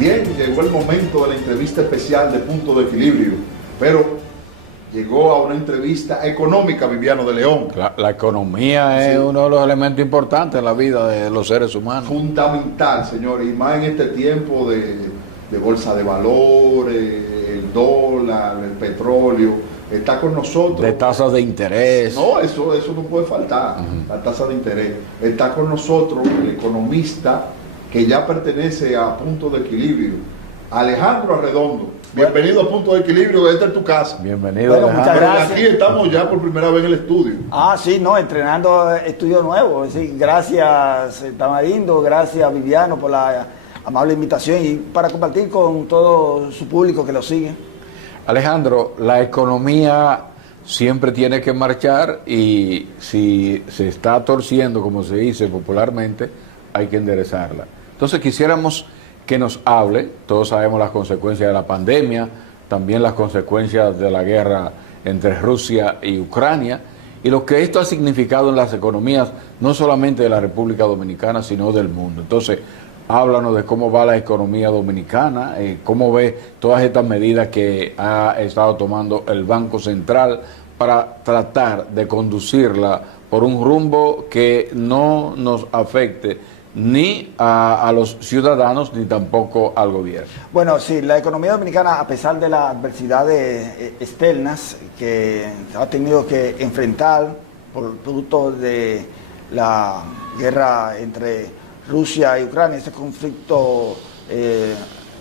Bien, llegó el momento de la entrevista especial de Punto de Equilibrio, pero llegó a una entrevista económica, Viviano de León. La economía es uno de los elementos importantes en la vida de los seres humanos. Fundamental, señor, y más en este tiempo de bolsa de valores, el dólar, el petróleo. Está con nosotros. De tasas de interés. No, eso no puede faltar, la tasa de interés. Está con nosotros el economista que ya pertenece a Punto de Equilibrio, Alejandro Arredondo. Bienvenido a Punto de Equilibrio, esta es tu casa. Bienvenido, bueno, muchas gracias. Aquí estamos ya por primera vez en el estudio. Sí, no, estrenando estudio nuevo. Sí, gracias Tamarindo, gracias Viviano por la amable invitación y para compartir con todo su público que lo sigue. Alejandro, la economía siempre tiene que marchar y si se está torciendo, como se dice popularmente, hay que enderezarla. Entonces quisiéramos que nos hable, todos sabemos las consecuencias de la pandemia, también las consecuencias de la guerra entre Rusia y Ucrania, y lo que esto ha significado en las economías, no solamente de la República Dominicana, sino del mundo. Entonces, háblanos de cómo va la economía dominicana, cómo ve todas estas medidas que ha estado tomando el Banco Central para tratar de conducirla por un rumbo que no nos afecte ni a los ciudadanos ni tampoco al gobierno. Bueno, sí, la economía dominicana, a pesar de las adversidades externas que ha tenido que enfrentar por producto de la guerra entre Rusia y Ucrania, ese conflicto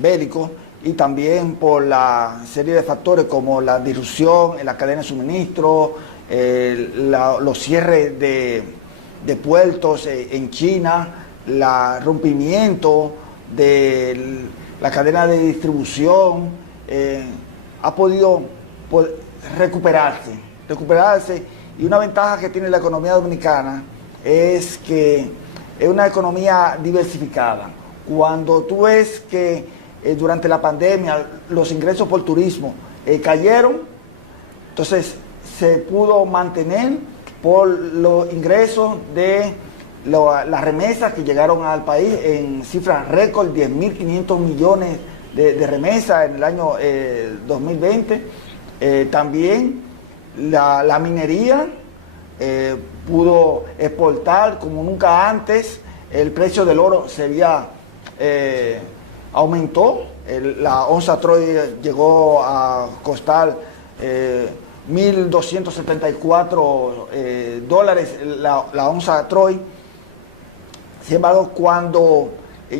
bélico, y también por la serie de factores como la disrupción en la cadena de suministro, los cierres de puertos en China, el rompimiento de la cadena de distribución, ha podido recuperarse, y una ventaja que tiene la economía dominicana es que es una economía diversificada. Cuando tú ves que durante la pandemia los ingresos por turismo cayeron, entonces se pudo mantener por los ingresos de las remesas que llegaron al país en cifras récord, 10.500 millones de remesas en el año 2020. También la minería pudo exportar como nunca antes. El precio del oro aumentó. La onza Troy llegó a costar $1.274 la onza Troy. Sin embargo, cuando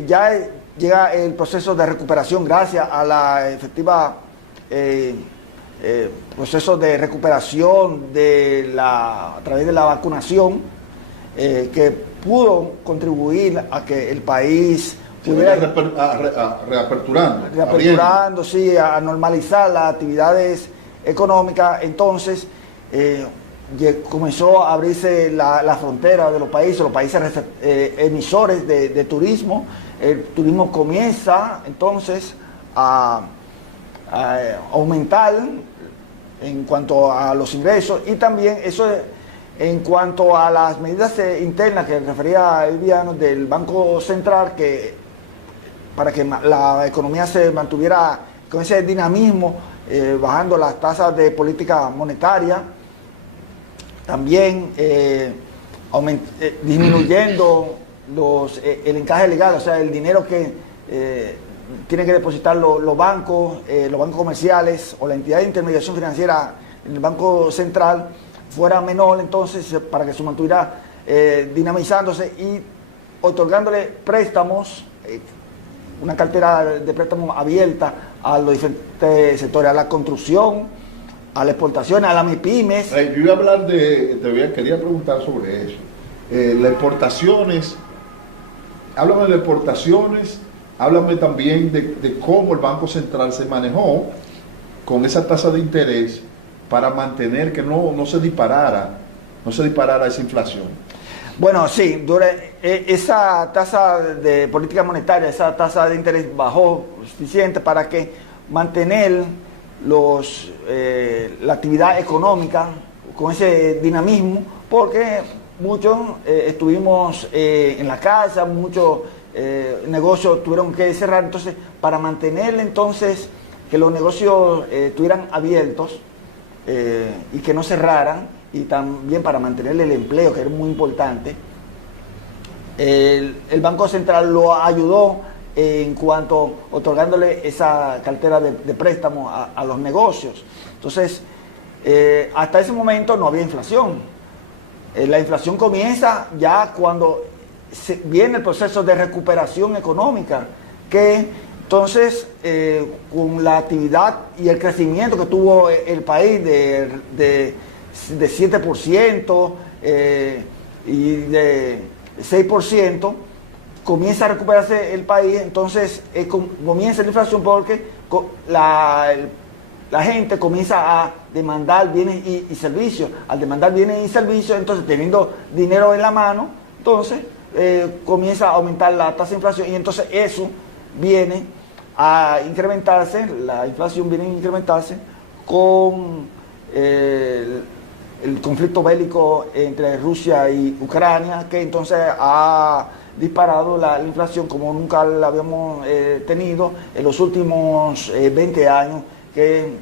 ya llega el proceso de recuperación, gracias a la efectiva proceso de recuperación a través de la vacunación, que pudo contribuir a que el país pudiera reaperturando, sí, a normalizar las actividades económicas. Entonces comenzó a abrirse la frontera de los países emisores de turismo. El turismo comienza entonces a aumentar en cuanto a los ingresos, y también eso en cuanto a las medidas internas que refería Viviano del Banco Central, que para que la economía se mantuviera con ese dinamismo, bajando las tasas de política monetaria, también disminuyendo el encaje legal, o sea, el dinero que tienen que depositar los bancos comerciales o la entidad de intermediación financiera en el Banco Central fuera menor, entonces, para que se mantuviera dinamizándose y otorgándole préstamos, una cartera de préstamos abierta a los diferentes sectores, a la construcción, a la exportación, a las MIPYMES. Yo iba a hablar quería preguntar sobre eso. Las exportaciones, háblame de las exportaciones, háblame también de cómo el Banco Central se manejó con esa tasa de interés para mantener que no se disparara esa inflación. Bueno, sí, esa tasa de política monetaria, esa tasa de interés bajó suficiente para que mantener la actividad económica con ese dinamismo, porque muchos estuvimos en la casa, muchos negocios tuvieron que cerrar. Entonces, para mantener entonces que los negocios estuvieran abiertos y que no cerraran, y también para mantener el empleo, que era muy importante, el Banco Central lo ayudó en cuanto otorgándole esa cartera de préstamos a los negocios. Entonces, hasta ese momento no había inflación. La inflación comienza ya cuando viene el proceso de recuperación económica, que entonces con la actividad y el crecimiento que tuvo el país de 7% y de 6%, comienza a recuperarse el país. Entonces comienza la inflación porque la gente comienza a demandar bienes y servicios. Al demandar bienes y servicios, entonces teniendo dinero en la mano, entonces comienza a aumentar la tasa de inflación, y entonces eso viene a incrementarse, la inflación viene a incrementarse con el conflicto bélico entre Rusia y Ucrania, que entonces ha disparado la inflación como nunca la habíamos tenido en los últimos 20 años, que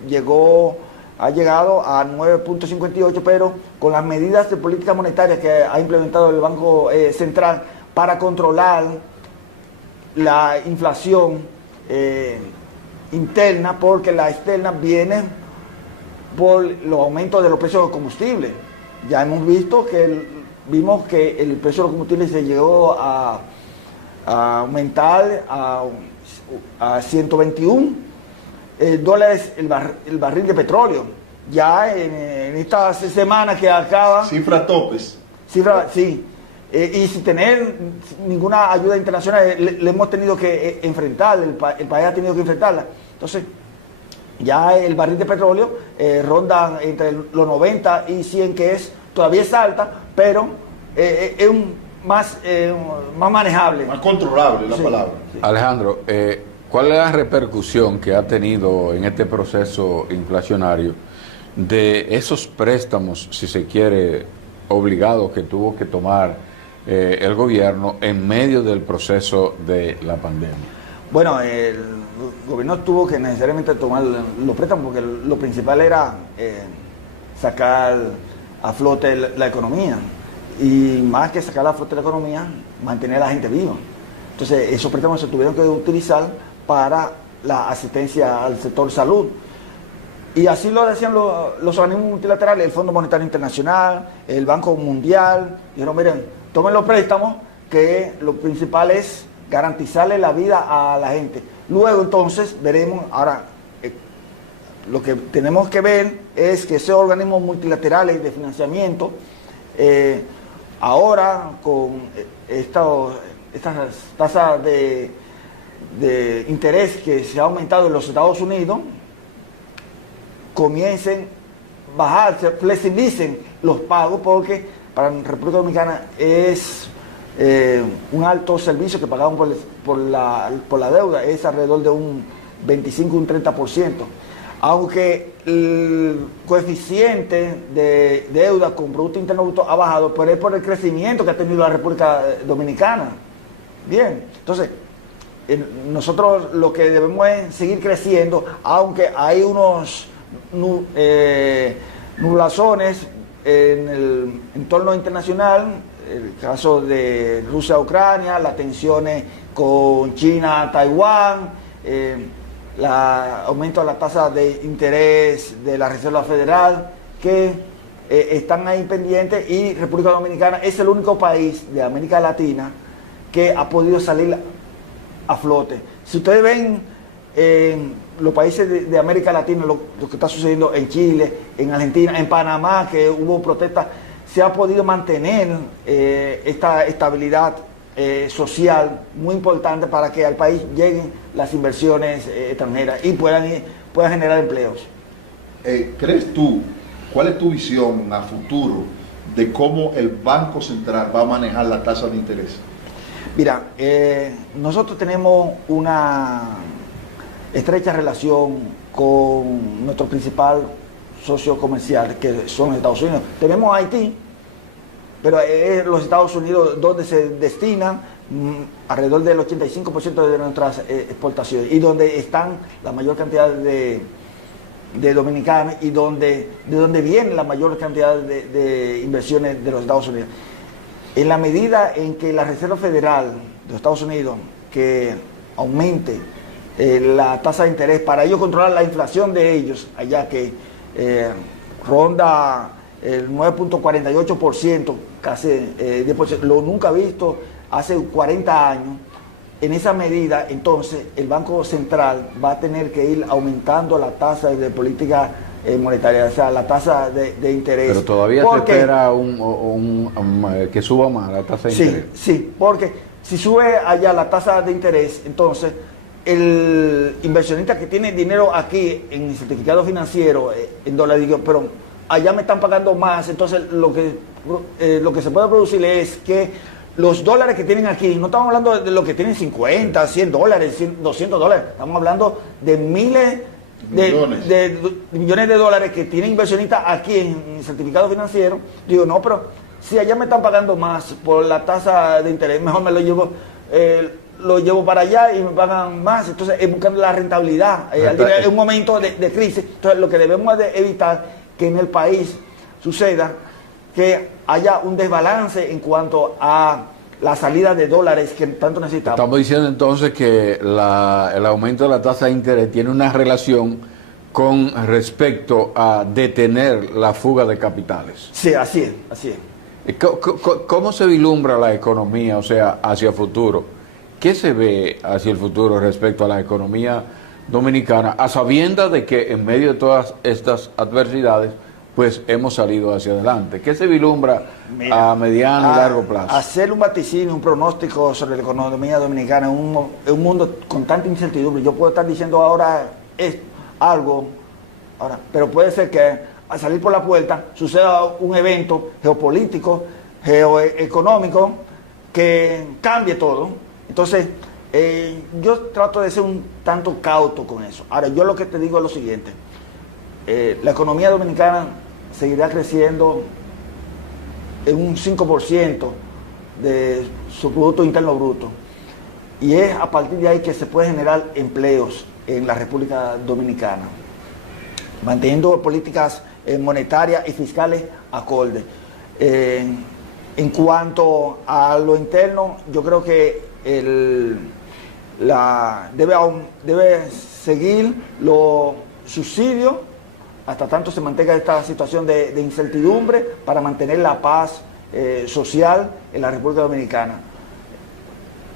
ha llegado a 9.58, pero con las medidas de política monetaria que ha implementado el Banco Central para controlar la inflación interna, porque la externa viene por los aumentos de los precios de combustible. Ya hemos visto vimos que el precio de los combustibles se llegó a aumentar a 121 dólares el barril de petróleo. Ya en esta semana que acaba... Cifras topes. Sí. Y sin tener ninguna ayuda internacional, le hemos tenido que enfrentar, el país ha tenido que enfrentarla. Entonces, ya el barril de petróleo ronda entre los 90 y 100, que todavía es alta, pero es más manejable. Más controlable la palabra. Sí. Alejandro, ¿cuál es la repercusión que ha tenido en este proceso inflacionario de esos préstamos, si se quiere, obligados que tuvo que tomar el gobierno en medio del proceso de la pandemia? Bueno, el gobierno tuvo que necesariamente tomar los préstamos porque lo principal era sacar a flote la economía, y más que sacar a flote la economía, mantener a la gente viva. Entonces, esos préstamos se tuvieron que utilizar para la asistencia al sector salud. Y así lo decían los organismos multilaterales, el Fondo Monetario Internacional, el Banco Mundial. Dijeron, miren, tomen los préstamos, que lo principal es garantizarle la vida a la gente. Luego entonces veremos, ahora lo que tenemos que ver es que esos organismos multilaterales de financiamiento, ahora con estas tasas de interés que se ha aumentado en los Estados Unidos, comiencen a bajar, flexibilicen los pagos, porque para la República Dominicana es un alto servicio que pagamos por la deuda, es alrededor de un 25, un 30%. Aunque el coeficiente de deuda con Producto Interno Bruto ha bajado, pero es por el crecimiento que ha tenido la República Dominicana. Bien, entonces, nosotros lo que debemos es seguir creciendo, aunque hay unos nublazones en el entorno internacional, el caso de Rusia-Ucrania, las tensiones con China, Taiwán, el aumento de la tasa de interés de la Reserva Federal, que están ahí pendientes, y República Dominicana es el único país de América Latina que ha podido salir a flote. Si ustedes ven los países de América Latina, lo que está sucediendo en Chile, en Argentina, en Panamá, que hubo protestas, se ha podido mantener esta estabilidad social muy importante para que al país lleguen las inversiones extranjeras y puedan generar empleos. ¿Crees tú, cuál es tu visión a futuro de cómo el Banco Central va a manejar la tasa de interés? Mira, nosotros tenemos una estrecha relación con nuestro principal socio comercial, que son los Estados Unidos. Tenemos Haití, pero es los Estados Unidos donde se destinan alrededor del 85% de nuestras exportaciones, y donde están la mayor cantidad de dominicanos y de donde viene la mayor cantidad de inversiones de los Estados Unidos. En la medida en que la Reserva Federal de los Estados Unidos que aumente la tasa de interés para ellos controlar la inflación de ellos, allá que ronda el 9.48%, casi 10%, lo nunca visto hace 40 años. En esa medida, entonces, el Banco Central va a tener que ir aumentando la tasa de política monetaria, o sea, la tasa de interés. Pero todavía se espera que suba más la tasa de interés. Sí, porque si sube allá la tasa de interés, entonces el inversionista que tiene dinero aquí en certificado financiero, en dólares, digo, pero allá me están pagando más, entonces lo que se puede producir es que los dólares que tienen aquí, no estamos hablando de lo que tienen 50, 100 dólares, 200 dólares, estamos hablando de miles de millones de dólares que tienen inversionistas aquí en certificado financiero. Digo, no, pero si allá me están pagando más por la tasa de interés, mejor me lo llevo para allá y me pagan más. Entonces es buscando la rentabilidad en un momento de crisis. Entonces lo que debemos de evitar que en el país suceda que haya un desbalance en cuanto a la salida de dólares que tanto necesitamos. Estamos diciendo entonces que el aumento de la tasa de interés tiene una relación con respecto a detener la fuga de capitales. Sí, así es. ¿Cómo se vislumbra la economía, o sea, hacia el futuro? ¿Qué se ve hacia el futuro respecto a la economía dominicana, a sabiendas de que en medio de todas estas adversidades pues hemos salido hacia adelante? ¿Qué se vislumbra a mediano y largo plazo? Hacer un vaticinio, un pronóstico sobre la economía dominicana en un mundo con tanta incertidumbre. Yo puedo estar diciendo ahora algo, pero puede ser que al salir por la puerta suceda un evento geopolítico, geoeconómico, que cambie todo. Entonces, yo trato de ser un tanto cauto con eso. Ahora, yo lo que te digo es lo siguiente. La economía dominicana seguirá creciendo en un 5% de su Producto Interno Bruto. Y es a partir de ahí que se puede generar empleos en la República Dominicana, manteniendo políticas monetarias y fiscales acordes. En cuanto a lo interno, yo creo que debe seguir los subsidios hasta tanto se mantenga esta situación de incertidumbre para mantener la paz social en la República Dominicana,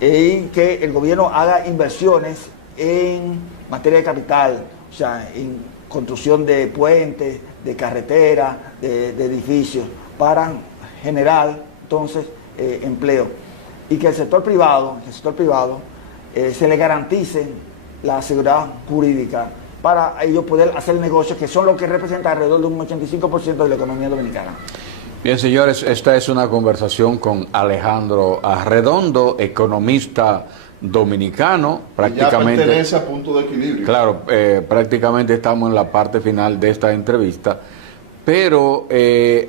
y que el gobierno haga inversiones en materia de capital, o sea, en construcción de puentes, de carreteras, de edificios, para generar entonces empleo, y que el sector privado se le garantice la seguridad jurídica para ellos poder hacer negocios que son lo que representa alrededor de un 85% de la economía dominicana. Bien, señores, esta es una conversación con Alejandro Arredondo, economista dominicano, prácticamente. Ya pertenece a Punto de Equilibrio. Claro, prácticamente estamos en la parte final de esta entrevista, pero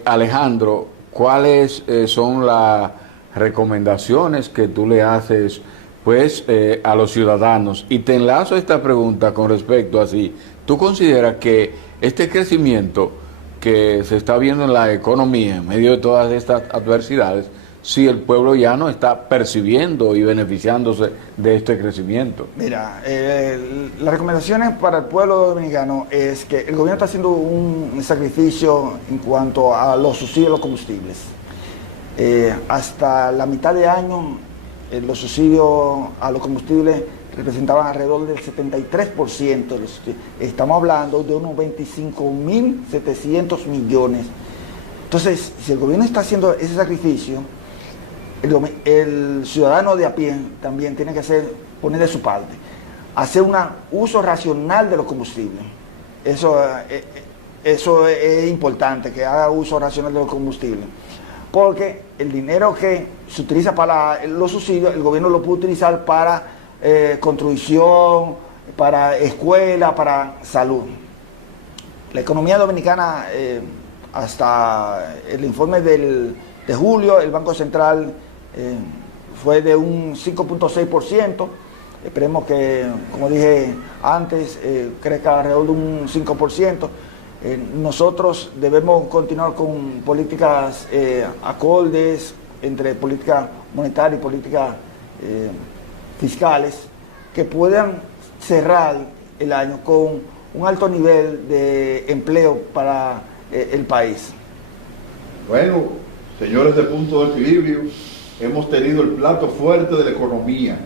Alejandro, ¿cuáles son las recomendaciones que tú le haces pues a los ciudadanos? Y te enlazo esta pregunta con respecto a si tú consideras que este crecimiento que se está viendo en la economía en medio de todas estas adversidades, si el pueblo ya no está percibiendo y beneficiándose de este crecimiento. Mira, las recomendaciones para el pueblo dominicano es que el gobierno está haciendo un sacrificio en cuanto a los subsidios a los combustibles. Hasta la mitad de año los subsidios a los combustibles representaban alrededor del 73% de los subsidios. Estamos hablando de unos 25.700 millones. Entonces, si el gobierno está haciendo ese sacrificio, el ciudadano de a pie también tiene que poner de su parte, hacer un uso racional de los combustibles. Eso es importante, que haga uso racional de los combustibles, porque el dinero que se utiliza para los subsidios, el gobierno lo puede utilizar para construcción, para escuela, para salud. La economía dominicana, hasta el informe de julio, el Banco Central fue de un 5.6%. Esperemos que, como dije antes, crezca alrededor de un 5%. Nosotros debemos continuar con políticas acordes entre política monetaria y políticas fiscales que puedan cerrar el año con un alto nivel de empleo para el país. Bueno, señores de Punto de Equilibrio, hemos tenido el plato fuerte de la economía.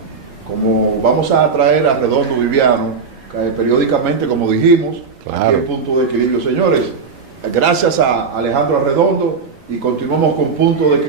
Como vamos a traer a Redondo Viviano periódicamente, como dijimos, claro, aquí en Punto de Equilibrio. Señores, gracias a Alejandro Arredondo y continuamos con Punto de Equilibrio.